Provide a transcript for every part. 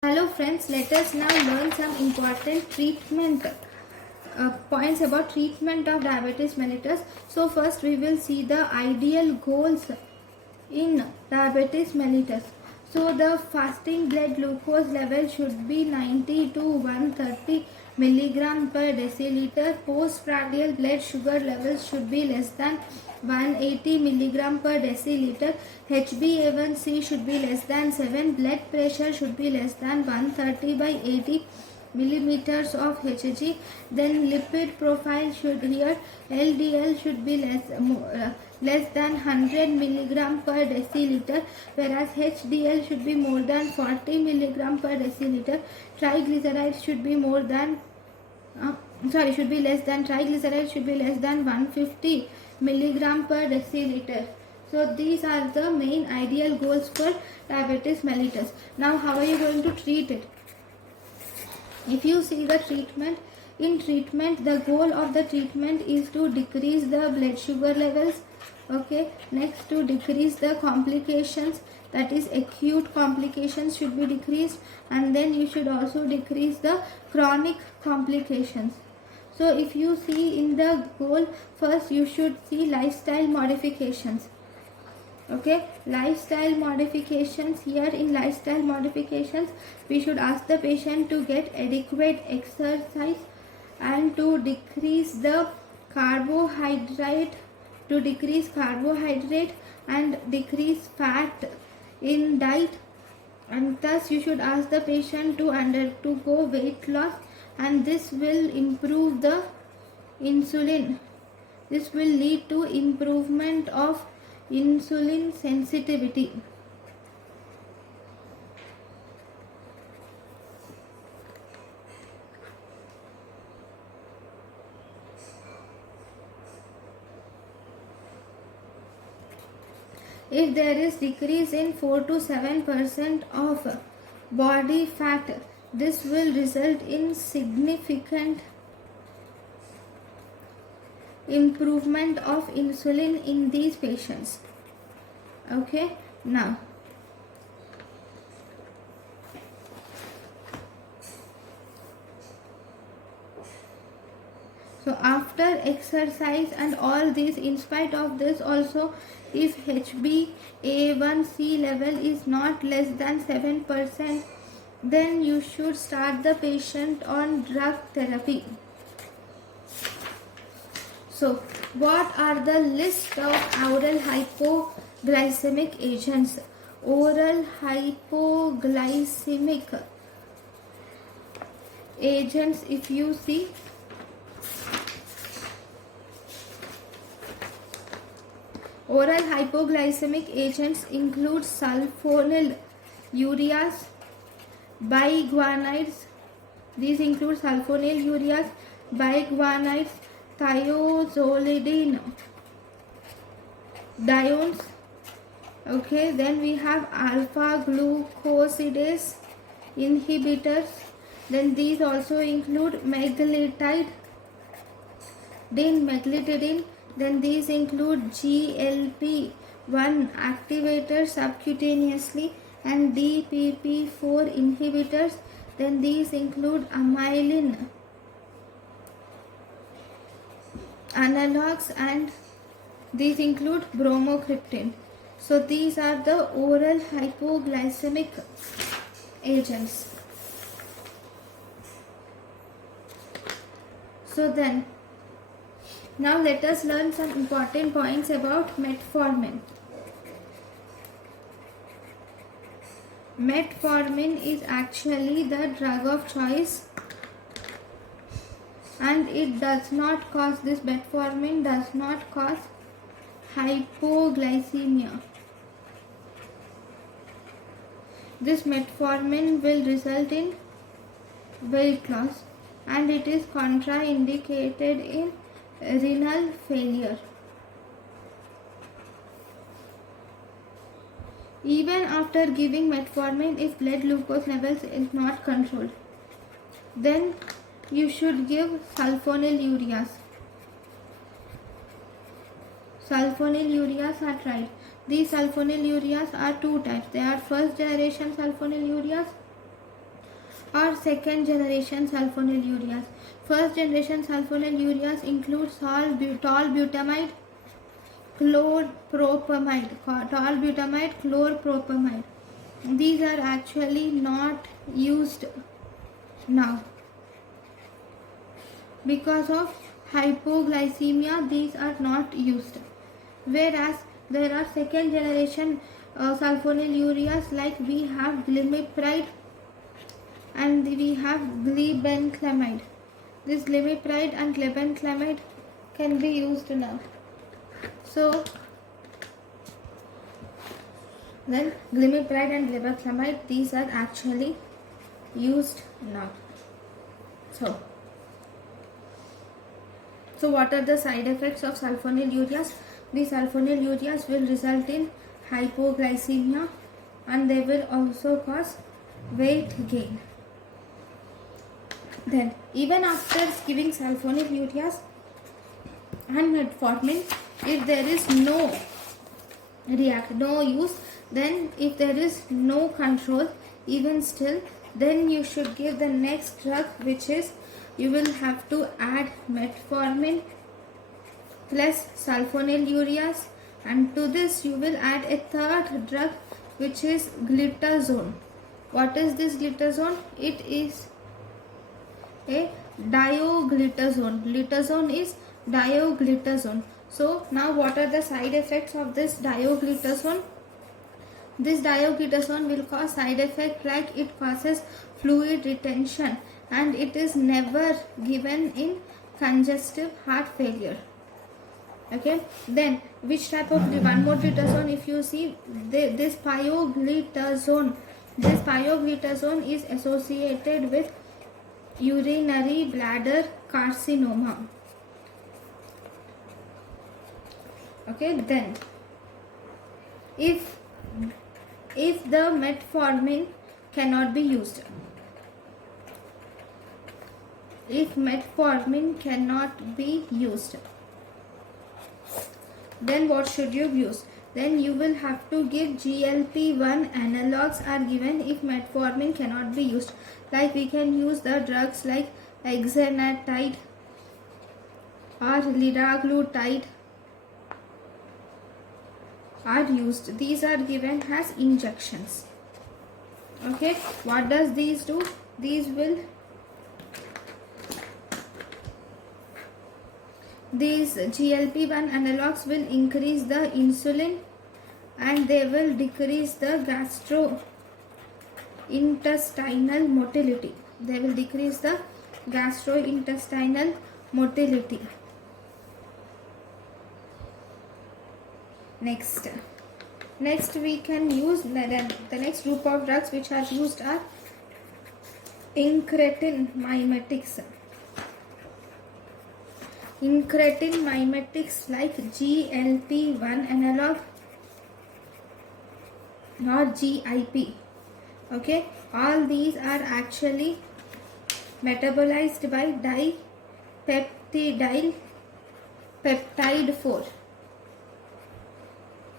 Hello friends, let us now learn some important treatment points about treatment of diabetes mellitus. So first we will see the ideal goals in diabetes mellitus. So the fasting blood glucose level should be 90 to 130 milligram per deciliter. Postprandial blood sugar levels should be less than 180 milligram per deciliter. HbA1c should be less than 7. Blood pressure should be less than 130 by 80 millimeters of Hg. Then lipid profile should here LDL should be less than 100 milligram per deciliter, whereas HDL should be more than 40 milligram per deciliter. Triglycerides should be more than should be less than triglycerides should be less than 150 milligram per deciliter. So these are the main ideal goals for diabetes mellitus. Now how are you going to treat it? If you see the treatment, in treatment the goal of the treatment is to decrease the blood sugar levels. Okay, next to decrease the complications, that is acute complications should be decreased, and then you should also decrease the chronic complications. So if you see in the goal, first you should see lifestyle modifications. Okay, lifestyle modifications. Here in lifestyle modifications we should ask the patient to get adequate exercise and to decrease carbohydrate and decrease fat in diet, and thus you should ask the patient to go weight loss, and this will improve the insulin. This will lead to improvement of insulin sensitivity. If there is decrease in 4 to 7% of body fat, this will result in significant improvement of insulin in these patients. Okay, now so after exercise and all this, in spite of this also, if HbA1c level is not less than 7%, then you should start the patient on drug therapy. So what are the list of oral hypoglycemic agents? Oral hypoglycemic agents, if you see, oral hypoglycemic agents include sulfonyl ureas, biguanides. These include sulfonyl ureas, biguanides, thiazolidine diones. Okay, then we have alpha glucosidase inhibitors. Then these also include meglitidine. Then these include GLP-1 activators subcutaneously and DPP-4 inhibitors. Then these include amylin analogs, and these include bromocriptine. So these are the oral hypoglycemic agents. So then now let us learn some important points about metformin. Metformin is actually the drug of choice, and it does not cause, this metformin does not cause hypoglycemia. This metformin will result in weight loss, and it is contraindicated in renal failure. Even after giving metformin, if blood glucose levels is not controlled, then you should give sulfonyl ureas. Sulfonyl ureas are tried. These sulfonyl ureas are two types. They are first generation sulfonyl ureas or second generation sulfonylureas. First generation sulfonylureas include tall butamide, chloropropamide, chloropropamide. These are actually not used now because of hypoglycemia. These are not used, whereas there are second generation sulfonylureas, like we have glimepiride and we have glibenclamide. This glimepiride and glibenclamide can be used now. So then glimepiride and glibenclamide, these are actually used now. So what are the side effects of sulfonylureas? The sulfonylureas will result in hypoglycemia and they will also cause weight gain. Then even after giving sulfonylureas and metformin, if there is no use, then if there is no control, even still, then you should give the next drug, which is you will have to add metformin plus sulfonylureas, and to this you will add a third drug, which is glitazone. What is this glitazone? It is a dioglitazone. Glitazone is dioglitazone. So now what are the side effects of this dioglitazone? This dioglitazone will cause side effect like it causes fluid retention, and it is never given in congestive heart failure. Okay, then which type of one more glitazone? If you see this pioglitazone, is associated with urinary bladder carcinoma. Okay, then if the metformin cannot be used, then what should you use? Then you will have to give GLP-1 analogs are given if metformin cannot be used. Like we can use the drugs like exenatide or liraglutide are used. These are given as injections. Okay, what does these do? These GLP-1 analogs will increase the insulin and they will decrease the gastrointestinal motility. Next we can use the next group of drugs which are used are incretin mimetics. Incretin mimetics like GLP-1 analog or GIP. Okay, all these are actually metabolized by dipeptidyl peptide 4.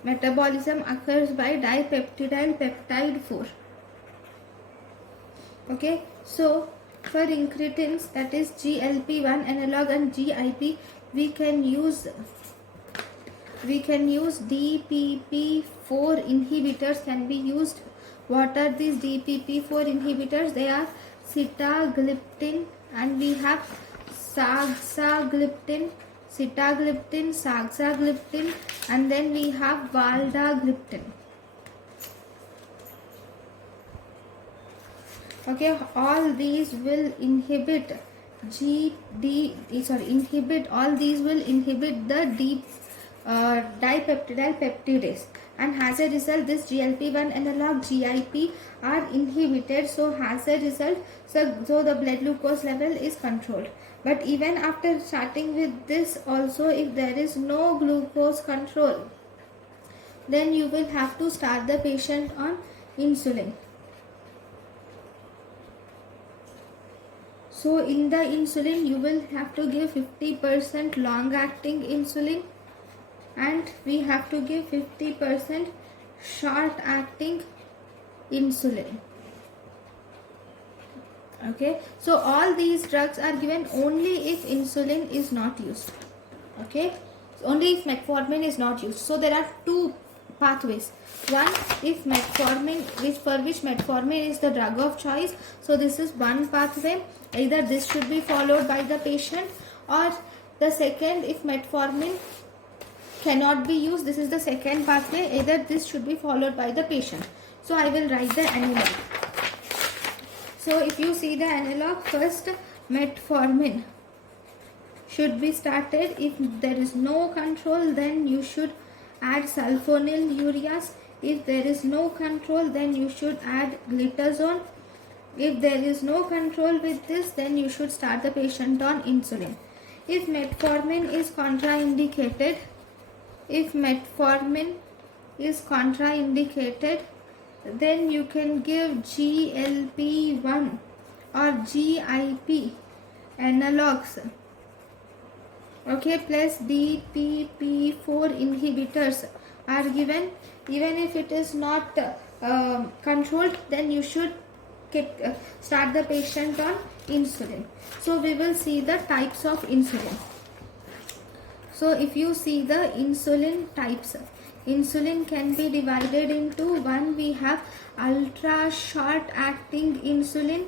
Metabolism occurs by dipeptidyl peptide 4. Okay, so for incretins, that is GLP-1 analog and GIP, we can use DPP-4 inhibitors can be used. What are these DPP-4 inhibitors? They are sitagliptin and we have saxagliptin, and then we have valdagliptin. Okay, all these will inhibit the dipeptidyl peptidase, and as a result this GLP-1 analog GIP are inhibited. So as a result, so the blood glucose level is controlled. But even after starting with this also, if there is no glucose control, then you will have to start the patient on insulin. So in the insulin you will have to give 50% long acting insulin and we have to give 50% short acting insulin. Okay, so all these drugs are given only if insulin is not used. Okay, only if metformin is not used. So there are two pathways. One, if metformin, for which metformin is the drug of choice, so this is one pathway. Either this should be followed by the patient, or the second, if metformin cannot be used, this is the second pathway. Either this should be followed by the patient. So I will write the analog. So if you see the analog, first metformin should be started. If there is no control, then you should add sulfonylureas. If there is no control, then you should add glitazone. If there is no control with this, then you should start the patient on insulin. If metformin is contraindicated, then you can give GLP-1 or GIP analogs, okay, plus DPP4 inhibitors are given. Even if it is not controlled, then you should start the patient on insulin. So we will see the types of insulin. So if you see the insulin types, insulin can be divided into one. We have ultra short acting insulin.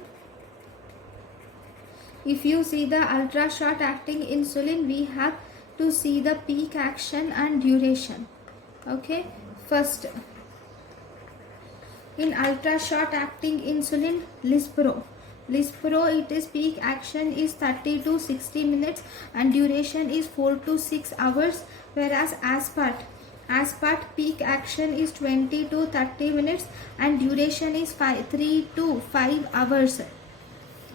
If you see the ultra short acting insulin, we have to see the peak action and duration. Okay, first in ultra short acting insulin, Lispro, it is peak action is 30 to 60 minutes and duration is 4 to 6 hours, whereas Aspart peak action is 20 to 30 minutes and duration is 3 to 5 hours.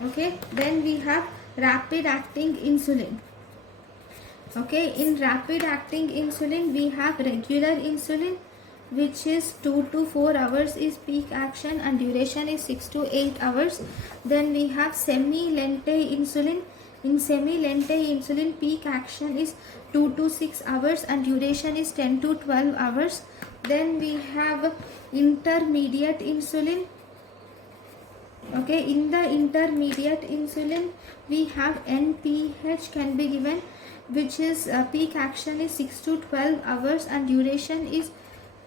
Okay, then we have rapid acting insulin. Okay, in rapid acting insulin we have regular insulin, which is 2 to 4 hours is peak action and duration is 6 to 8 hours. Then we have semi-lente insulin. In semi-lente insulin, peak action is 2 to 6 hours and duration is 10 to 12 hours. Then we have intermediate insulin. Okay, in the intermediate insulin we have NPH can be given, which is peak action is 6 to 12 hours and duration is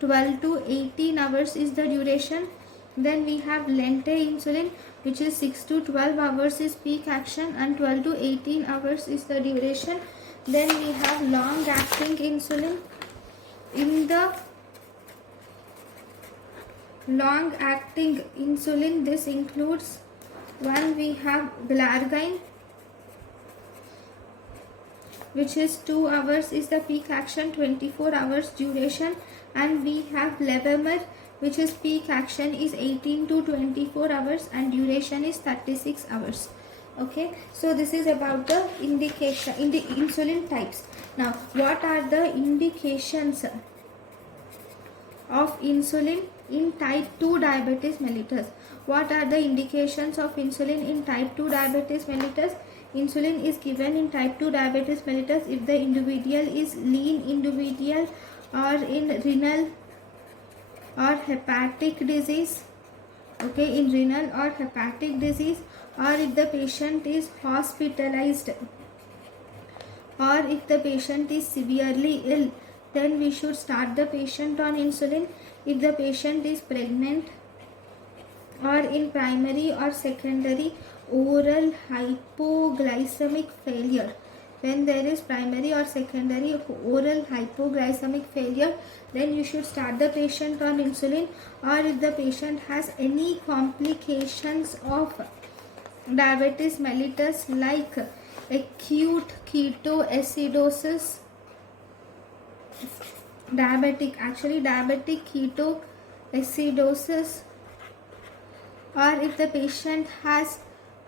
12 to 18 hours is the duration. Then we have lente insulin, which is 6 to 12 hours is peak action and 12 to 18 hours is the duration. Then we have long acting insulin. In the long acting insulin, this includes one, we have Glargine, which is 2 hours is the peak action, 24 hours duration, and we have Levemir, which is peak action is 18 to 24 hours and duration is 36 hours. Okay, so this is about the indication in the insulin types. Now, what are the indications of insulin in type 2 diabetes mellitus? What are the indications of insulin in type 2 diabetes mellitus? Insulin is given in type 2 diabetes mellitus if the individual is lean individual or in renal or hepatic disease. Okay, in renal or hepatic disease, or if the patient is hospitalized, or if the patient is severely ill, then we should start the patient on insulin. If the patient is pregnant, or in primary or secondary oral hypoglycemic failure, when there is primary or secondary oral hypoglycemic failure, then you should start the patient on insulin. Or if the patient has any complications of diabetes mellitus like acute ketoacidosis, diabetic ketoacidosis, or if the patient has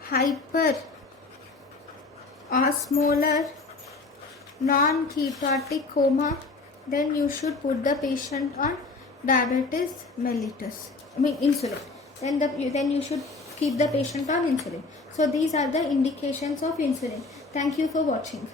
hyperosmolar non-ketotic coma, then you should put the patient on diabetes mellitus, insulin. Then you should keep the patient on insulin. So these are the indications of insulin. Thank you for watching.